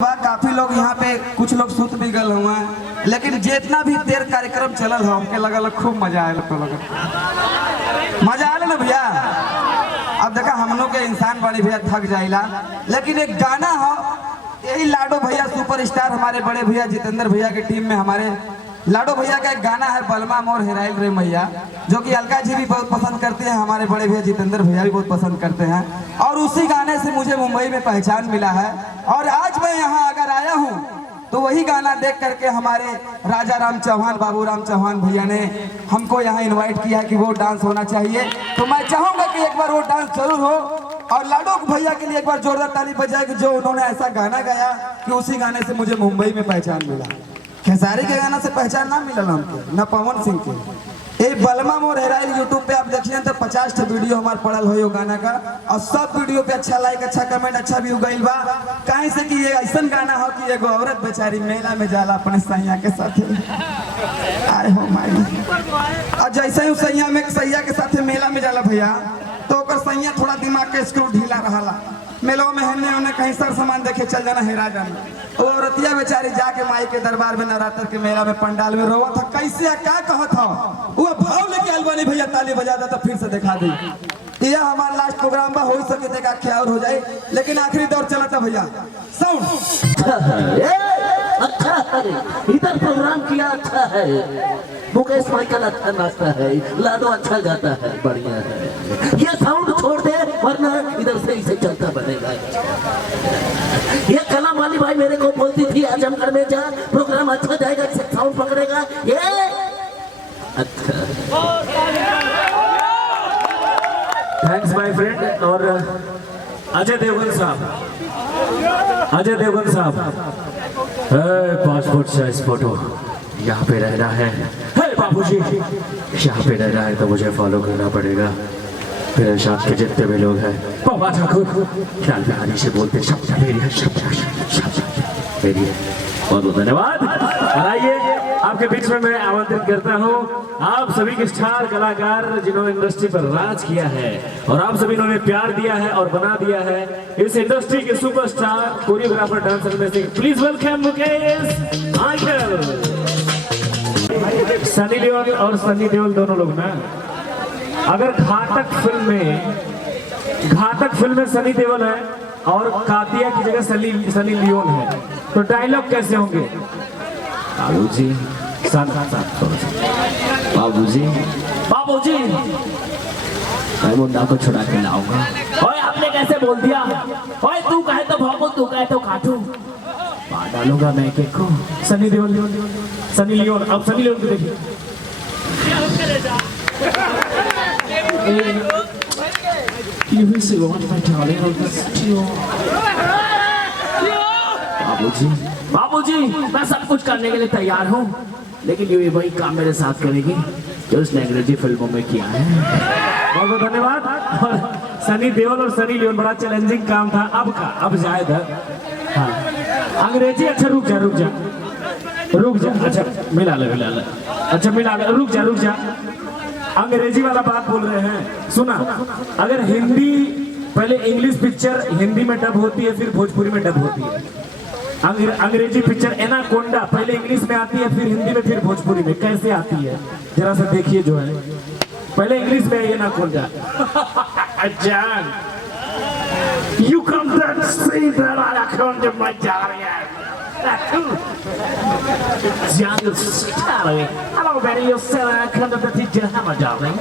काफी लोग यहाँ पे कुछ लोग सुत भी गए हुए हैं, लेकिन जितना भी देर कार्यक्रम चलल हो हमके लगल खूब मजा आयल। मजा आयल ना भैया। अब देखा हम लोग के इंसान बड़ी भैया थक जाइला, लेकिन एक गाना हो यही लाडो भैया सुपरस्टार हमारे बड़े भैया जितेंद्र भैया की टीम में हमारे लाडो भैया का एक गाना है बलमा मोर हेराइल रे मैया, जो कि अलका जी भी बहुत पसंद करते हैं, हमारे बड़े भैया जितेंद्र भैया भी बहुत पसंद करते हैं। और उसी गाने से मुझे मुंबई में पहचान मिला है और आज मैं यहाँ अगर आया हूँ तो वही गाना देख करके हमारे राजा राम चौहान बाबू राम चौहान भैया ने हमको यहाँ इन्वाइट किया कि वो डांस होना चाहिए। तो मैं चाहूँगा कि एक बार वो डांस जरूर हो और लाडो भैया के लिए एक बार जोरदार ताली बजाए कि जो उन्होंने ऐसा गाना गाया कि उसी गाने से मुझे मुंबई में पहचान मिला। खेसारी के गाना से पहचान ना मिलल हमको, न पवन सिंह के। ये बलमा मोर हेराइल यूट्यूब पे आप देखिए तो 50 वीडियो हमारे पड़ल हो गाना का, और सब वीडियो पे अच्छा लाइक अच्छा कमेंट अच्छा व्यू गइल बा। कहीं से कि ये ऐसा गाना हो कि एगो औरत बेचारी मेला में जाला अपने सैया के साथ आए हो माई, और जैसे ही सैया में सैया के साथ मेला में जाला भैया तो ओकर सैया थोड़ा दिमाग के स्क्रू ढीला रहा, मेलो में हेने उन्हें कहीं सर सामान देखे चल जाना हेरा जाना। वो औरतिया बेचारी जाके माई के दरबार में नवरात्र के मेला में पंडाल में रोवा था, कैसे क्या कहा था वो भाव लेके अलवानी भैया ताली बजा था तो फिर से दिखा दी। यह हमारा लास्ट प्रोग्राम बा, हो सके देखा क्या और हो जाए, लेकिन आखिरी दौर चला था भैया। साउंड अच्छा है, इधर प्रोग्राम किया अच्छा है, मुकेश माइकल अच्छा नाचता है, लाडो अच्छा गाता है, बढ़िया है। ये साउंड छोड़ दे वरना इधर से इसे चलता बनेगा। ये कलम वाली भाई मेरे को बोलती थी आजमगढ़ में जा प्रोग्राम अच्छा जाएगा, इसे साउंड पकड़ेगा। ये अच्छा थैंक्स माय फ्रेंड। और अजय देवगन साहब, अजय देवगन साहब पासपोर्ट साइज फोटो यहाँ पे रह रहा है। बाबूजी यहाँ पे रह रहा है तो मुझे फॉलो करना पड़ेगा। मेरे साथ के जितने भी लोग हैं बाबा ठाकुर ख्याल बिहारी से बोलते शब्द मेरी है, शब्द मेरी है। बहुत बहुत धन्यवाद। और आइए आपके बीच में मैं आमंत्रित करता हूँ आप सभी के स्टार कलाकार जिन्होंने इंडस्ट्री पर राज किया है और आप सभी ने प्यार दिया है और बना दिया है इस इंडस्ट्री के सुपरस्टार कोरियोग्राफर डांसर में से please welcome Mukesh Michael. Sunny Deol और सनी देओल दोनों लोग ना, अगर घातक फिल्म में सनी देओल है और कातिया की जगह सनी लियोन है तो डायलॉग कैसे होंगे? बाबूजी बाबूजी बाबूजी मैं मुन्ना को छुड़ा के लाऊंगा। ओए आपने कैसे बोल दिया? ओए तू कहे तो भागो, तू कहे तो काटू, मार डालूंगा मैं एक को। Sunny Leone. अब सनी लियोन को देखिए। बाबूजी मैं सब कुछ करने के लिए तैयार हूँ, लेकिन ये वही काम मेरे साथ करेगी जो उसने अंग्रेजी फिल्मों में किया है। बहुत बहुत धन्यवाद। और सनी देओल और सनी लियोन बड़ा चैलेंजिंग काम था। अब जायद है हाँ अंग्रेजी। अच्छा रुक जा अच्छा मिला ले अच्छा मिला ले, रुक जा अंग्रेजी वाला बात बोल रहे हैं। सुना, अगर हिंदी पहले इंग्लिश पिक्चर हिंदी में डब होती है फिर भोजपुरी में डब होती है। अंग्रेजी पिक्चर एनाकोंडा पहले इंग्लिश में आती है फिर हिंदी में फिर भोजपुरी में। कैसे आती है जरा सा देखिए, जो है पहले इंग्लिश में एनाकोंडा। जान you come that see that anaconda my darling. Hello, baby, you're still anaconda, but you just have a darling.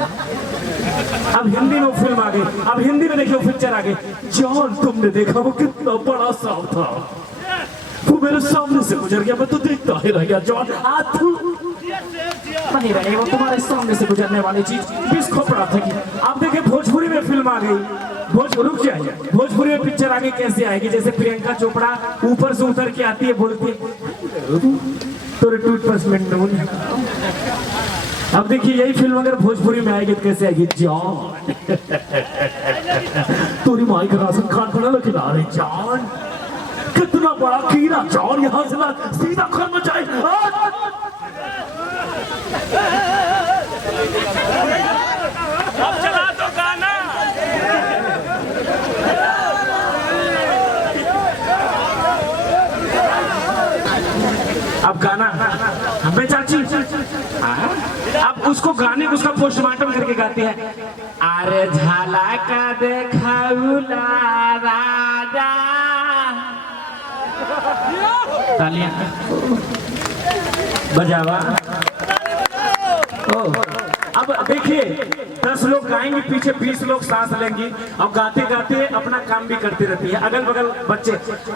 अब हिंदी में फिल्म आ गई, अब हिंदी में देखिए पिक्चर आ गई। जॉन तुमने देखा वो कितना बड़ा साउथ था, वो मेरे सामने से गुजर गया, मैं तो देखता ही रह गया। जॉन नहीं रही वो तुम्हारे सामने से गुजरने वाली चीज किस खोपड़ा था कि अब देखिए भोजपुरी में फिल्म आ गई। रुक जाइए, भोजपुरी में पिक्चर आगे कैसे आएगी? जैसे प्रियंका चोपड़ा ऊपर से उतर के आती है, बोलती तोरे टूथपेस्ट नून। अब देखिए यही फिल्म अगर भोजपुरी में आएगी तो कैसे आएगी? जॉन तोरी माई का राशन खान पड़ा लेकिन आ रही जॉन कितना बड़ा कीड़ा जॉन, यहाँ से सीधा घर में जाए। अब चला तो गाना। अब गाना हमें चाची अब उसको गाने को उसका पोस्टमार्टम करके गाते हैं। अरे झाला का देखाउला राजा, तालियां बजावा। अब देखिए 10 लोग गाएंगे, पीछे 20 लोग सांस लेंगे और गाते गाते अपना काम भी करते रहती है। अगल बगल बच्चे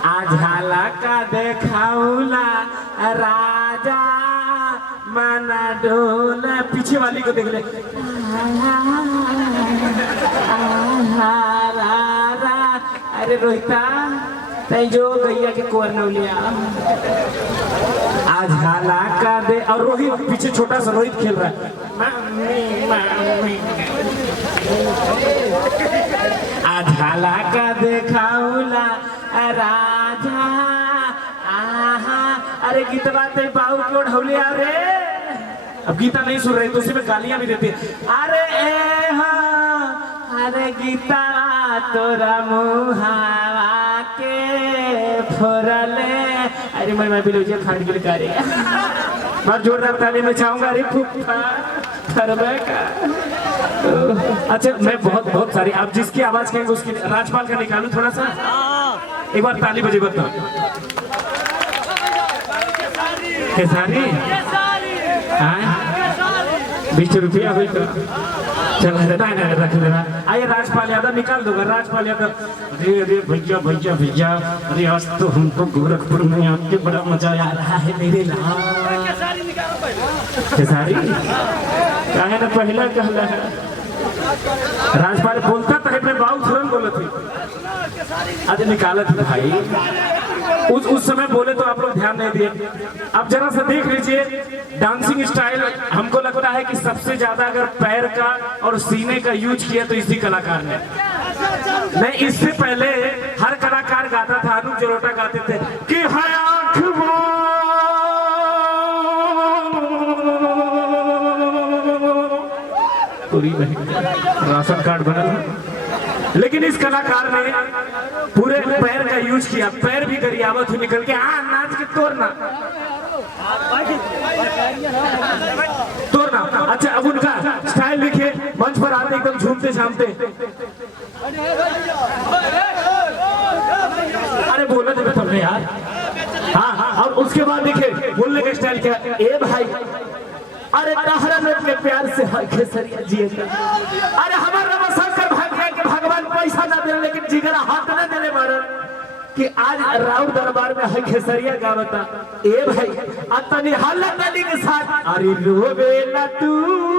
आझाला का देखाउला राजा मना डोल, पीछे वाली को देख ले अरे रोहिता तै जो गैया के कोर नौलिया आज हाला का दे। और रोहित पीछे छोटा सा रोहित खेल रहा है आज हाला का देखाउला राजा आहा। अरे गीता बात है बाहू क्यों ढौलिया रे। अब गीता नहीं सुन रही तो उसी में गालियां भी देती है। अरे ए हाँ अरे गीता तोरा मुहावा के फोरले। अरे मैं भी लोजे खाने के लिए कर रही है। मैं जोरदार ताली में चाहूंगा। अरे फुफ्फा फरबे का। अच्छा मैं बहुत सारी आप जिसकी आवाज कहेंगे उसकी राजपाल का निकालू थोड़ा सा। एक बार ताली बजे बताओ। खेसारी 20 रुपया हुई तो चल नहीं रख लेना। आइए राजपाल यादव निकाल दूंगा। राजपाल यादव अरे अरे भैया भैया भैया अरे आज तो हमको गोरखपुर में आके बड़ा मजा आ रहा है मेरे लाल। खेसारी क्या है ना पहला कहला है। राजपाल बोलता था अपने बाबू तुरंत बोले थे। आज निकाला था भाई उस समय बोले तो आप लोग ध्यान नहीं दिए। अब जरा सा देख लीजिए डांसिंग स्टाइल। हमको लगता है कि सबसे ज्यादा अगर पैर का और सीने का यूज किया तो इसी कलाकार ने। नहीं इससे पहले हर कलाकार गाता था। अनूप जलोटा गाते थे कि है आँख पूरी राशन कार्ड बना। लेकिन इस कलाकार ने पूरे पैर का यूज किया। पैर भी गरियावत हुई निकल के नाच के तोड़ना। अच्छा अब उनका स्टाइल देखिए। मंच पर आते एकदम झूमते झामते। अरे बोला देवे तुमने यार। हाँ और उसके बाद देखिए बोलने का स्टाइल क्या। ए भाई अरे तहरा के प्यार से खेसरिया जिए। अरे हमारा शंकर भगवान पैसा ना दे लेकिन जिगरा हाथ ना देने मारे कि आज राउर दरबार में है खेसरिया गावता। ए भाई अतनी हालत नदी के साथ अरे रोवे न तू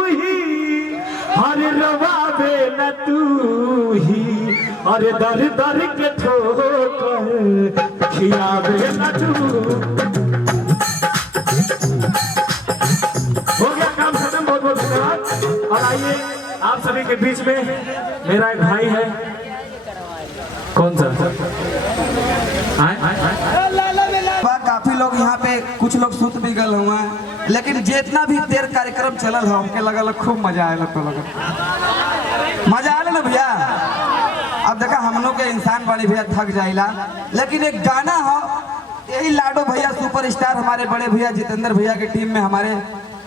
ही अरे रोवावे न तू ही अरे दर दर के ठोकर खियावे न तू। हो गया काम खत्म। बहुत बहुत धन्यवाद। और आइए आप सभी के बीच में मेरा एक भाई है। कौन सा काफी लोग यहाँ पे कुछ लोग सुत भी गल हुआ है, लेकिन जितना भी देर कार्यक्रम चलल है हमके लगल खूब मजा आयल। मजा आयल ना भैया। अब देखा हम लोग के इंसान बड़ी भैया थक जाइला, लेकिन एक गाना हो यही लाडो भैया सुपरस्टार हमारे बड़े भैया जितेंद्र भैया की टीम में हमारे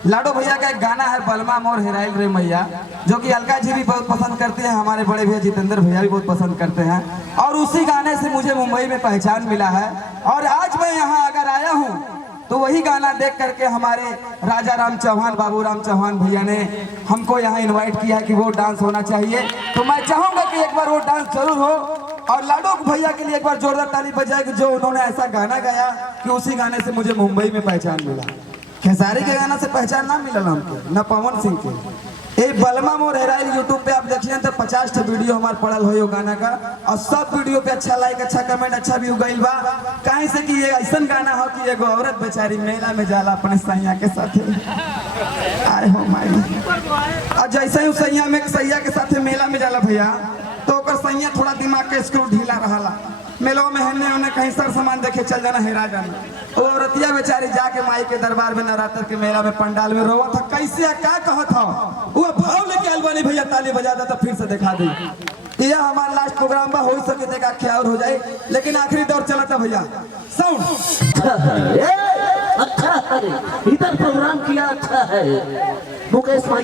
लाडो भैया का एक गाना है बलमा मोर हेराइल रे मैया, जो कि अलका जी भी बहुत पसंद करते हैं, हमारे बड़े भैया जितेंद्र भैया भी बहुत पसंद करते हैं। और उसी गाने से मुझे मुंबई में पहचान मिला है। और आज मैं यहाँ अगर आया हूँ तो वही गाना देख करके हमारे राजा राम चौहान बाबू राम चौहान भैया ने हमको यहाँ इन्वाइट किया है कि वो डांस होना चाहिए। तो मैं चाहूँगा कि एक बार वो डांस जरूर हो। और लाडो भैया के लिए एक बार जोरदार ताली बजाए कि जो उन्होंने ऐसा गाना गाया कि उसी गाने से मुझे मुंबई में पहचान मिला। खेसारी के गाना से पहचान ना मिला हमको, न पवन सिंह के। ये बलमा मोर हेराइल यूट्यूब पे आप देखिए तो 50 वीडियो हमारे पड़ल हो गाना का। और सब वीडियो पे अच्छा लाइक अच्छा कमेंट अच्छा व्यू गईल बा। कहीं से कि ये ऐसा गाना हो कि एगो औरत बेचारी मेला में जाला अपने सैया के साथ। आए हो माई। और जैसे ही सैया के साथ मेला में जाला भैया तो सैया थोड़ा दिमाग के स्क्रू ढीला रहा। मेलों में हेने उन्हें कहीं सर सामान देखे चल जाना हेरा जाना। वो औरतिया बेचारी जाके माई के दरबार में नवरात्र के मेला में पंडाल में रोवा था। कैसे क्या कहा था वो भाव लेके अलवानी भैया ताली बजा दे तो फिर से दिखा दी। यह हमारा लास्ट प्रोग्राम बा, हो सके देखा क्या और हो जाए, लेकिन आखिरी दौर चला था भैया। साउंड करे, इधर प्रोग्राम किया अच्छा है मुकेश भाई का